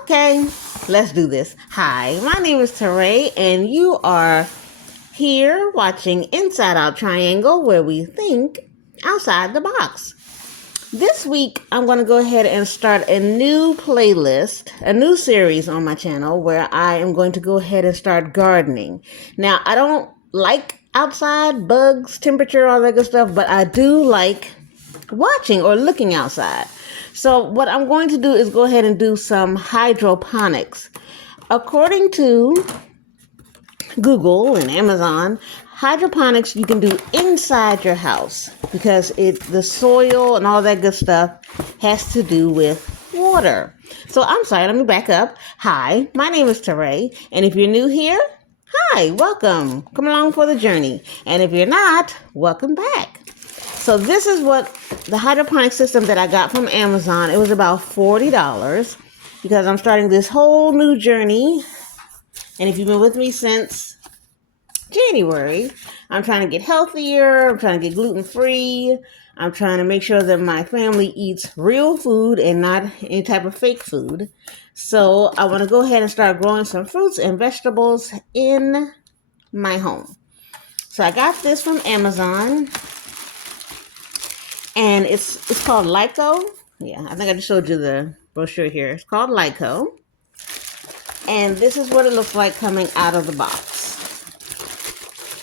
Okay, let's do this. Hi, my name is Teray, and you are here watching Inside Out Triangle, where we think outside the box. This week, I'm going to go ahead and start a new playlist, a new series on my channel where I am going to go ahead and start gardening. Now, I don't like outside, bugs, temperature, all that good stuff, but I do like watching or looking outside. So what I'm going to do is go ahead and do some hydroponics. According to Google and Amazon, hydroponics you can do inside your house because the soil and all that good stuff has to do with water. So I'm sorry, let me back up. Hi, my name is Teray, and if you're new here, hi, welcome. Come along for the journey. And if you're not, welcome back. So this is what the hydroponic system that I got from Amazon. It was about $40 because I'm starting this whole new journey. And if you've been with me since January, I'm trying to get healthier. I'm trying to get gluten-free. I'm trying to make sure that my family eats real food and not any type of fake food. So I want to go ahead and start growing some fruits and vegetables in my home. So I got this from Amazon. And it's called Lycro. Yeah, I think I just showed you the brochure here. It's called Lycro. And this is what it looks like coming out of the box.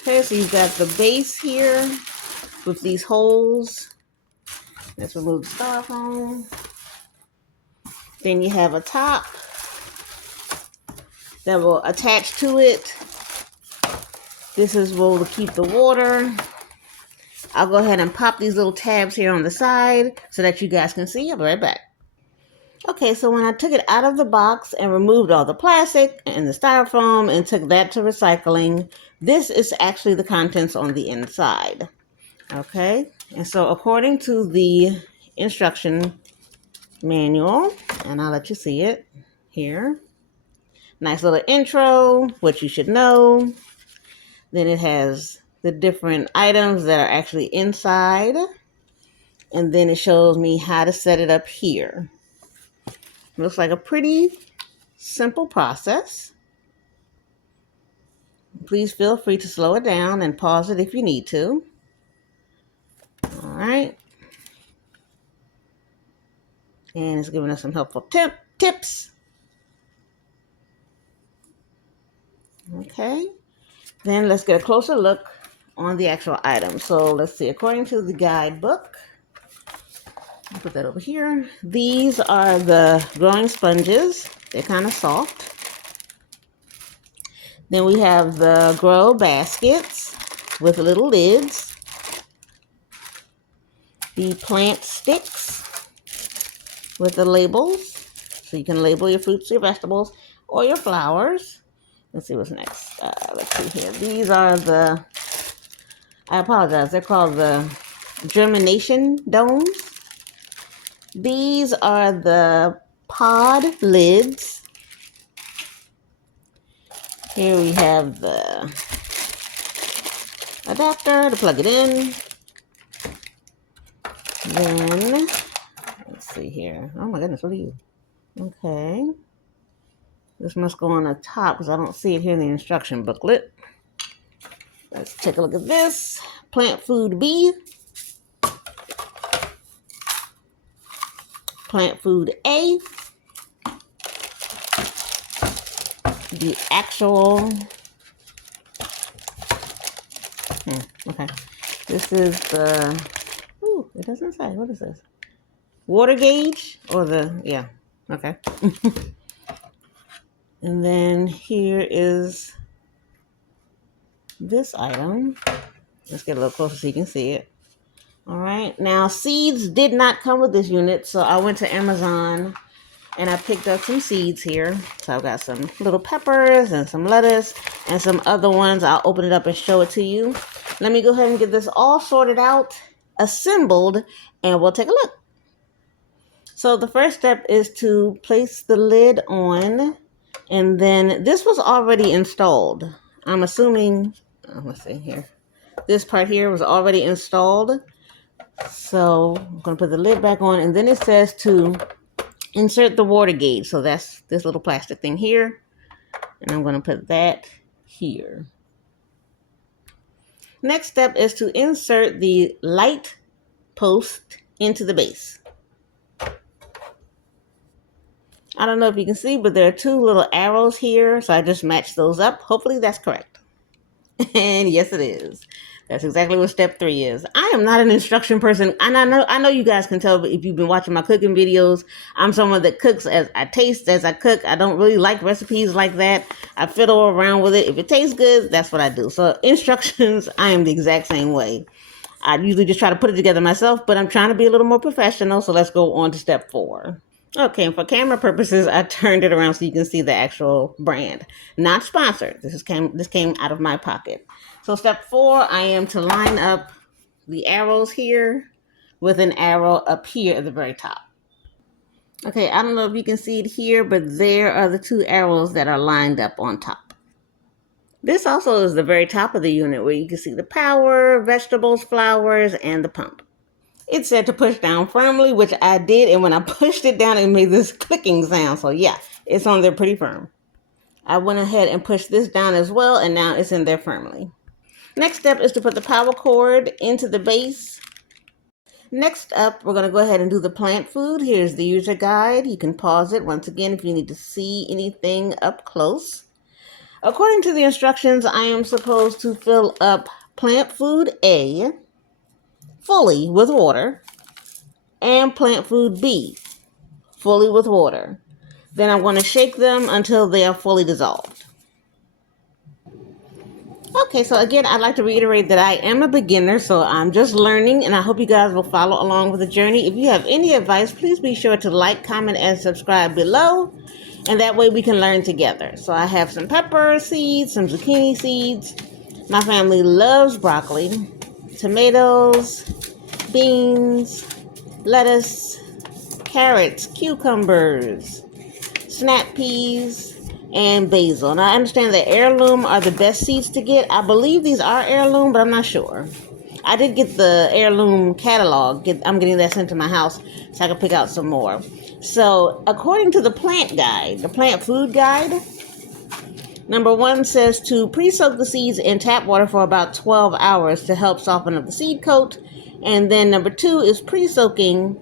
Okay, so you've got the base here with these holes. Let's remove the styrofoam. Then you have a top that will attach to it. This is where we'll keep the water. I'll go ahead and pop these little tabs here on the side so that you guys can see. I'll be right back. Okay, so when I took it out of the box and removed all the plastic and the styrofoam and took that to recycling, this is actually the contents on the inside. Okay, and so according to the instruction manual, and I'll let you see it here. Nice little intro, what you should know. Then it has the different items that are actually inside. And then it shows me how to set it up here. Looks like a pretty simple process. Please feel free to slow it down and pause it if you need to. All right. And it's giving us some helpful tips. Okay. Then let's get a closer look on the actual items. So let's see. According to the guidebook, I'll put that over here. These are the growing sponges. They're kind of soft. Then we have the grow baskets with little lids. The plant sticks with the labels. So you can label your fruits, your vegetables, or your flowers. Let's see what's next. Let's see here. These are I apologize, they're called the germination domes. These are the pod lids. Here we have the adapter to plug it in. Then, let's see here. Oh my goodness, what are you? Okay. This must go on the top because I don't see it here in the instruction booklet. Let's take a look at this. Plant food B. Plant food A. The actual... okay. This is the... Ooh, it doesn't say. What is this? Water gauge? Or the... Yeah. Okay. And then here is this item. Let's get a little closer so you can see it. All right. Now, seeds did not come with this unit, so I went to Amazon and I picked up some seeds here. So I've got some little peppers and some lettuce and some other ones. I'll open it up and show it to you. Let me go ahead and get this all sorted out, assembled, and we'll take a look. So the first step is to place the lid on, and then this was already installed. I'm assuming, let's see here. This part here was already installed. So I'm going to put the lid back on, and then it says to insert the water gauge. So that's this little plastic thing here. And I'm going to put that here. Next step is to insert the light post into the base. I don't know if you can see, but there are two little arrows here, so I just matched those up. Hopefully that's correct. And yes, it is. That's exactly what step 3 is. I am not an instruction person, and I know you guys can tell if you've been watching my cooking videos. I'm someone that cooks as I taste as I cook. I don't really like recipes like that. I fiddle around with it. If it tastes good, that's what I do. So instructions, I am the exact same way. I usually just try to put it together myself, but I'm trying to be a little more professional, so let's go on to step 4. Okay, and for camera purposes, I turned it around so you can see the actual brand. Not sponsored. This came out of my pocket. So step 4, I am to line up the arrows here with an arrow up here at the very top. Okay, I don't know if you can see it here, but there are the two arrows that are lined up on top. This also is the very top of the unit where you can see the power, vegetables, flowers, and the pump. It said to push down firmly, which I did, and when I pushed it down, it made this clicking sound. So yeah, it's on there pretty firm. I went ahead and pushed this down as well, and now it's in there firmly. Next step is to put the power cord into the base. Next up, we're going to go ahead and do the plant food. Here's the user guide. You can pause it once again if you need to see anything up close. According to the instructions, I am supposed to fill up plant food A fully with water, and plant food B fully with water. Then I'm going to shake them until they are fully dissolved. Okay, so again, I'd like to reiterate that I am a beginner, so I'm just learning, and I hope you guys will follow along with the journey. If you have any advice, please be sure to like, comment, and subscribe below, and that way we can learn together. So I have some pepper seeds, some zucchini seeds. My family loves broccoli, tomatoes, beans, lettuce, carrots, cucumbers, snap peas, and basil. Now I understand that heirloom are the best seeds to get. I believe these are heirloom, but I'm not sure. I did get the heirloom catalog. I'm getting that sent to my house so I can pick out some more. So according to the plant guide, the plant food guide, number 1 says to pre-soak the seeds in tap water for about 12 hours to help soften up the seed coat. And then number 2 is pre-soaking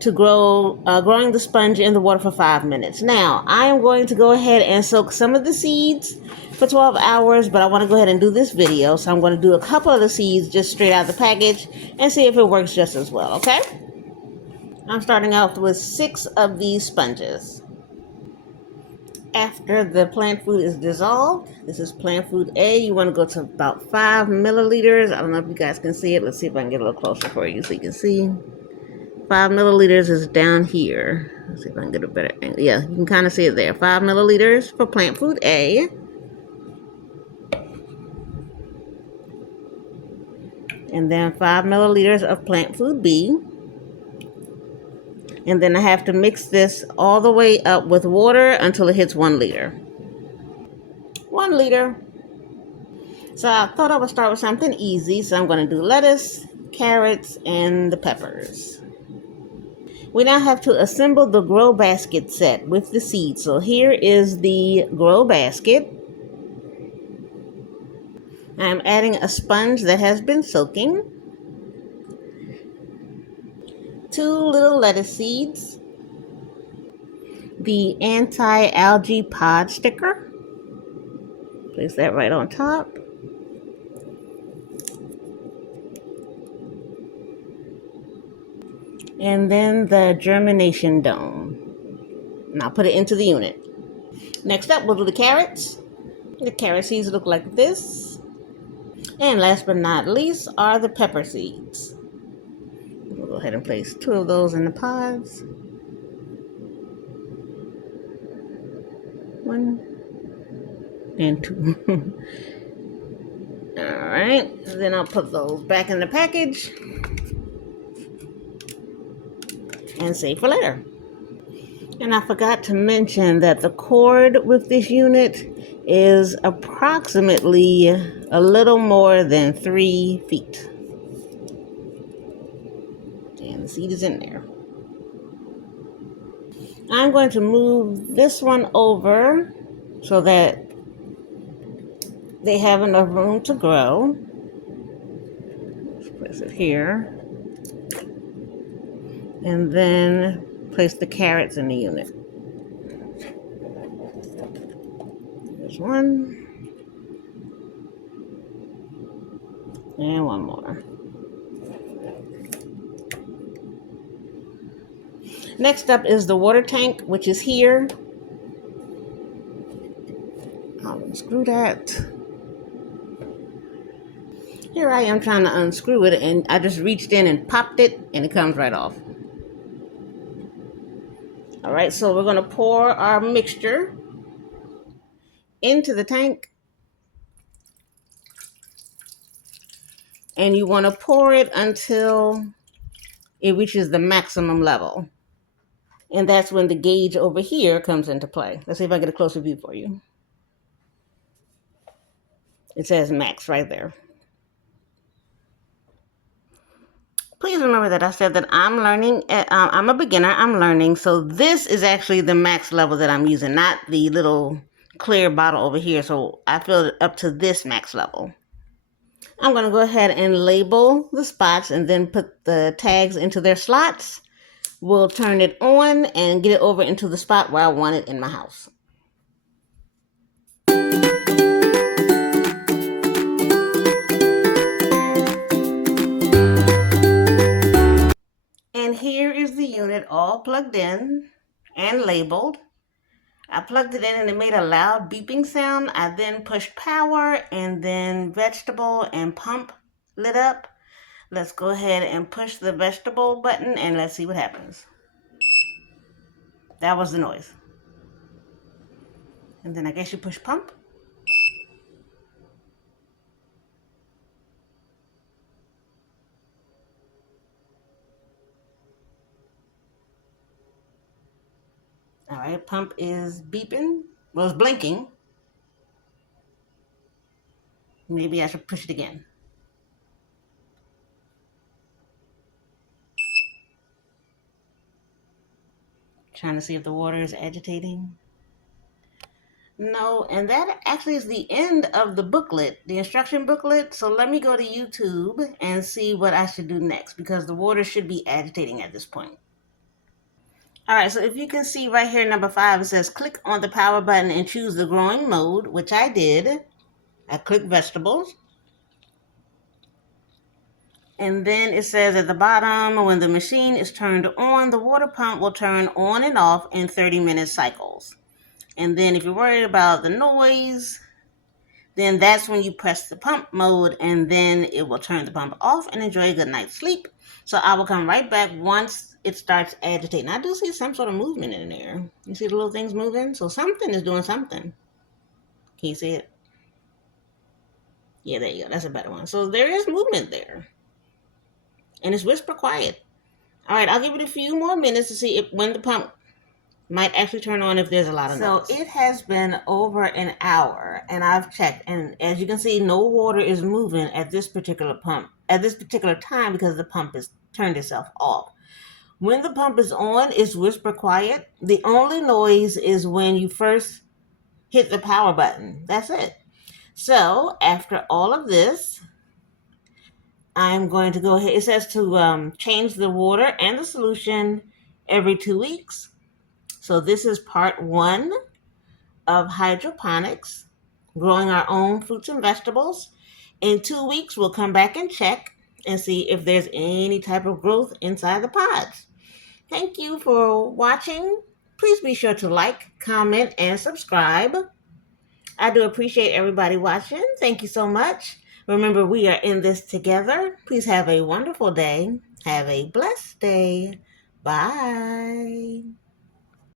to growing the sponge in the water for 5 minutes. Now, I am going to go ahead and soak some of the seeds for 12 hours, but I want to go ahead and do this video, so I'm going to do a couple of the seeds just straight out of the package and see if it works just as well, okay? I'm starting off with 6 of these sponges. After the plant food is dissolved, this is plant food A. You want to go to about 5 milliliters. I don't know if you guys can see it. Let's see if I can get a little closer for you so you can see. 5 milliliters is down here. Let's see if I can get a better angle. Yeah, you can kind of see it there. 5 milliliters for plant food A. And then 5 milliliters of plant food B. And then I have to mix this all the way up with water until it hits 1 liter. 1 liter. So I thought I would start with something easy. So I'm going to do lettuce, carrots, and the peppers. We now have to assemble the grow basket set with the seeds. So here is the grow basket. I'm adding a sponge that has been soaking, 2 little lettuce seeds, the anti-algae pod sticker, place that right on top, and then the germination dome. And I'll put it into the unit. Next up, we'll do the carrots. The carrot seeds look like this. And last but not least are the pepper seeds. We'll go ahead and place 2 of those in the pods. 1 and 2. Alright, then I'll put those back in the package and save for later. And I forgot to mention that the cord with this unit is approximately a little more than 3 feet. And the seed is in there. I'm going to move this one over so that they have enough room to grow. Let's place it here. And then place the carrots in the unit. There's one. And one more. Next up is the water tank, which is here. I'll unscrew that. Here I am trying to unscrew it, and I just reached in and popped it, and it comes right off. All right, so we're going to pour our mixture into the tank. And you want to pour it until it reaches the maximum level. And that's when the gauge over here comes into play. Let's see if I get a closer view for you. It says max right there. Please remember that I said that I'm learning, I'm a beginner, I'm learning. So this is actually the max level that I'm using, not the little clear bottle over here. So I filled it up to this max level. I'm going to go ahead and label the spots and then put the tags into their slots. We'll turn it on and get it over into the spot where I want it in my house. And here is the unit all plugged in and labeled. I plugged it in and it made a loud beeping sound. I then pushed power and then vegetable and pump lit up. Let's go ahead and push the vegetable button and let's see what happens. That was the noise. And then I guess you push pump. All right, pump is beeping. Well, it's blinking. Maybe I should push it again. Trying to see if the water is agitating. No, and that actually is the end of the booklet, the instruction booklet. So let me go to YouTube and see what I should do next because the water should be agitating at this point. All right, so if you can see right here, number 5, it says click on the power button and choose the growing mode, which I did. I clicked vegetables. And then it says at the bottom, when the machine is turned on, the water pump will turn on and off in 30-minute cycles. And then if you're worried about the noise, then that's when you press the pump mode and then it will turn the pump off and enjoy a good night's sleep. So I will come right back once it starts agitating. I do see some sort of movement in there. You see the little things moving? So something is doing something. Can you see it? Yeah, there you go. That's a better one. So there is movement there. And it's whisper quiet. All right, I'll give it a few more minutes to see when the pump might actually turn on if there's a lot of noise. So it has been over an hour and I've checked, and as you can see, no water is moving at this particular pump at this particular time because the pump has turned itself off. When the pump is on, it's whisper quiet. The only noise is when you first hit the power button. That's it. So after all of this, I'm going to go ahead. It says to change the water and the solution every 2 weeks. So this is part 1 of hydroponics, growing our own fruits and vegetables. In 2 weeks, we'll come back and check and see if there's any type of growth inside the pods. Thank you for watching. Please be sure to like, comment, and subscribe. I do appreciate everybody watching. Thank you so much. Remember, we are in this together. Please have a wonderful day. Have a blessed day. Bye.